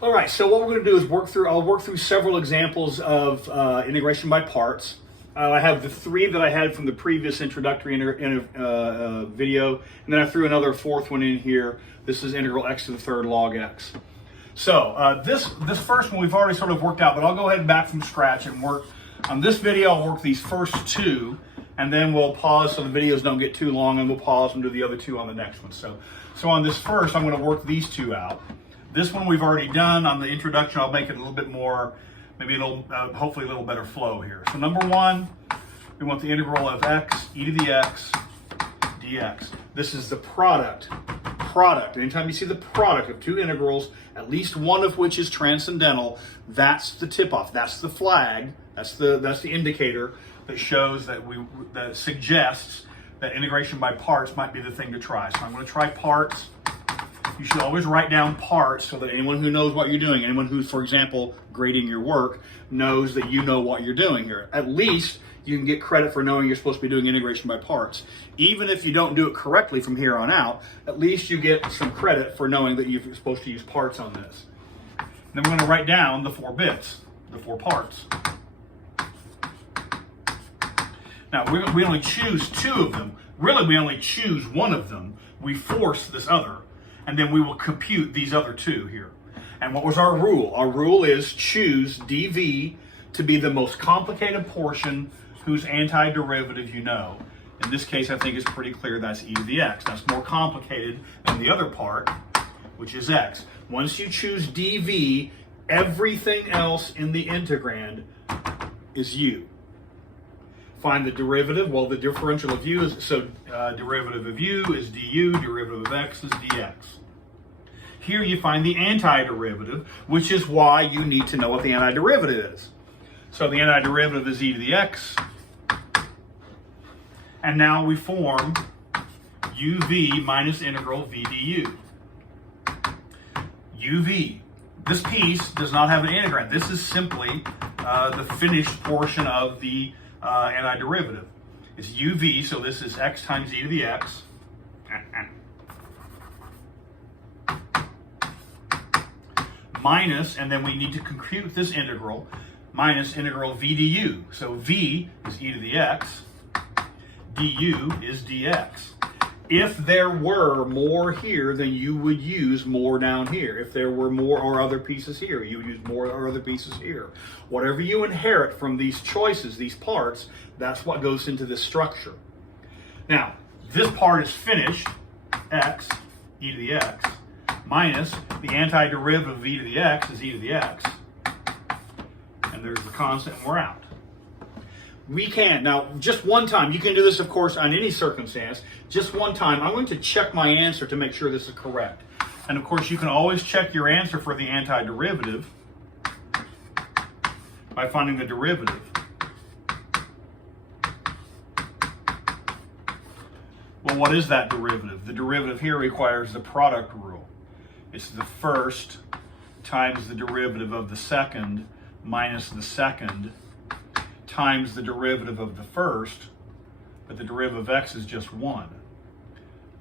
All right, so what we're going to do is I'll work through several examples of integration by parts. I have the three that I had from the previous introductory video, and then I threw another fourth one in here. This is integral x to the third log x. So this first one we've already sort of worked out, but I'll go ahead and back from scratch and work. On this video, I'll work these first two, and then we'll pause so the videos don't get too long, and we'll pause and do the other two on the next one. So on this first, I'm going to work these two out. This one we've already done. On the introduction, I'll make it a little bit more, maybe a little, hopefully a little better flow here. So number one, we want the integral of x, e to the x, dx. This is the product. Anytime you see the product of two integrals, at least one of which is transcendental, that's the tip-off. That's the flag. That's the indicator that shows that that suggests that integration by parts might be the thing to try. So I'm going to try parts. You should always write down parts so that anyone who knows what you're doing, anyone who's, for example, grading your work, knows that you know what you're doing here. At least you can get credit for knowing you're supposed to be doing integration by parts. Even if you don't do it correctly from here on out, at least you get some credit for knowing that you're supposed to use parts on this. And then we're going to write down the 4 bits, the 4 parts. Now, we only choose 2 of them. Really, we only choose one of them. We force this other. And then we will compute these other 2 here. And what was our rule? Our rule is choose dv to be the most complicated portion whose antiderivative you know. In this case, I think it's pretty clear that's e to the x. That's more complicated than the other part, which is x. Once you choose dv, everything else in the integrand is u. Find the derivative. Well, the differential of u is, so derivative of u is du, derivative of x is dx. Here you find the antiderivative, which is why you need to know what the antiderivative is. So the antiderivative is e to the x. And now we form uv minus integral v du. uv. This piece does not have an integrand. This is simply the finished portion of the antiderivative. It's uv, so this is x times e to the x. Minus, and then we need to compute this integral, minus integral v du. So v is e to the x, du is dx. If there were more here, then you would use more down here. If there were more or other pieces here, you would use more or other pieces here. Whatever you inherit from these choices, these parts, that's what goes into this structure. Now, this part is finished, x, e to the x, minus the antiderivative of e to the x is e to the x. And there's the constant, and we're out. We can, now just one time, you can do this of course on any circumstance, just one time, I'm going to check my answer to make sure this is correct. And of course you can always check your answer for the antiderivative by finding the derivative. Well, what is that derivative? The derivative here requires the product rule. It's the first times the derivative of the second minus the second times the derivative of the first, but the derivative of x is just 1.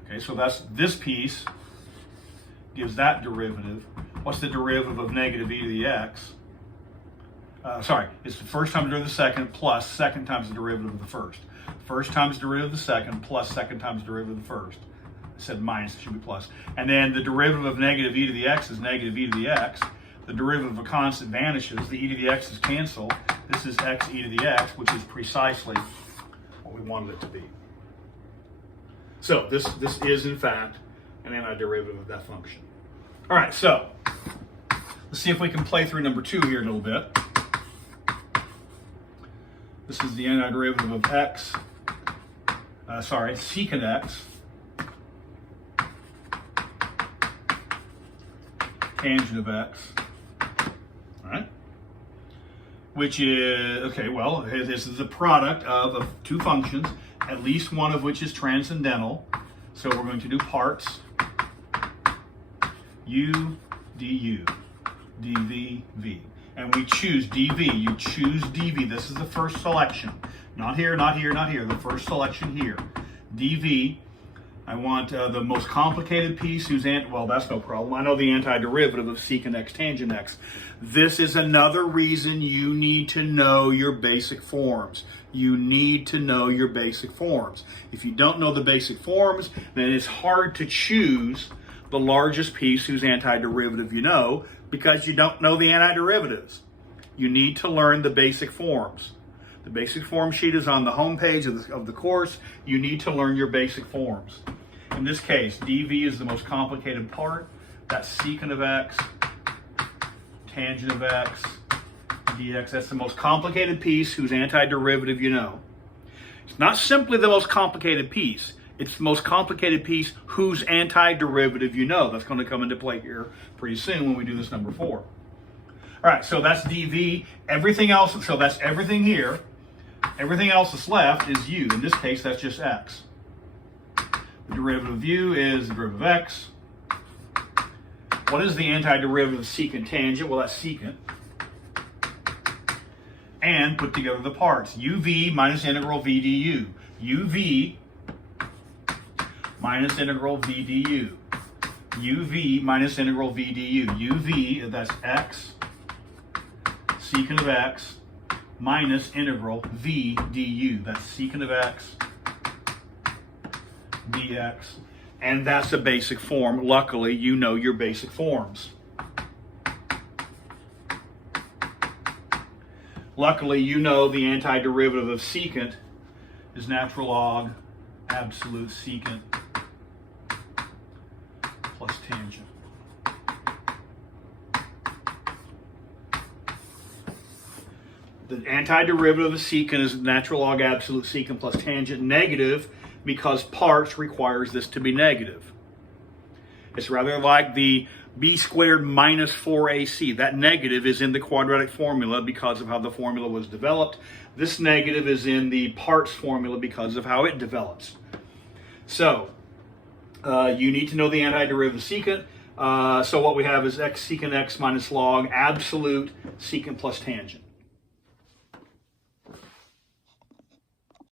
Okay, so that's this piece gives that derivative. What's the derivative of negative e to the x? It's the first times the derivative of the second plus second times the derivative of the first. First times the derivative of the second plus second times the derivative of the first. I said minus, it should be plus. And then the derivative of negative e to the x is negative e to the x. The derivative of a constant vanishes. The e to the x is canceled. This is x e to the x, which is precisely what we wanted it to be. So this is, in fact, an antiderivative of that function. All right, so let's see if we can play through number 2 here a little bit. This is the antiderivative of x, secant x, tangent of x. All right, which is, okay, well, this is the product of 2 functions, at least one of which is transcendental. So we're going to do parts, u, du, dv, v. And we choose dv, you choose dv, this is the first selection. Not here, not here, not here, the first selection here. dv, I want the most complicated piece whose well, that's no problem. I know the antiderivative of secant x tangent x. This is another reason you need to know your basic forms. You need to know your basic forms. If you don't know the basic forms, then it's hard to choose the largest piece whose antiderivative you know, because you don't know the antiderivatives. You need to learn the basic forms. The basic form sheet is on the home page of the course. You need to learn your basic forms. In this case, dv is the most complicated part. That's secant of x, tangent of x, dx. That's the most complicated piece whose antiderivative you know. It's not simply the most complicated piece. It's the most complicated piece whose antiderivative you know. That's going to come into play here pretty soon when we do this number 4. All right, so that's dv. Everything else, so that's everything here. Everything else that's left is u. In this case, that's just x. The derivative of u is the derivative of x. What is the antiderivative of secant tangent? Well, that's secant. And put together the parts. uv minus integral v du. uv minus integral v du. uv minus integral v du. uv, that's x, secant of x, minus integral v du. That's secant of x dx. And that's a basic form. Luckily, you know your basic forms. Luckily, you know the antiderivative of secant is natural log absolute secant plus tangent. The antiderivative of secant is natural log absolute secant plus tangent, negative because parts requires this to be negative. It's rather like the b squared minus 4ac. That negative is in the quadratic formula because of how the formula was developed. This negative is in the parts formula because of how it develops. So you need to know the antiderivative of secant. So what we have is x secant x minus log absolute secant plus tangent.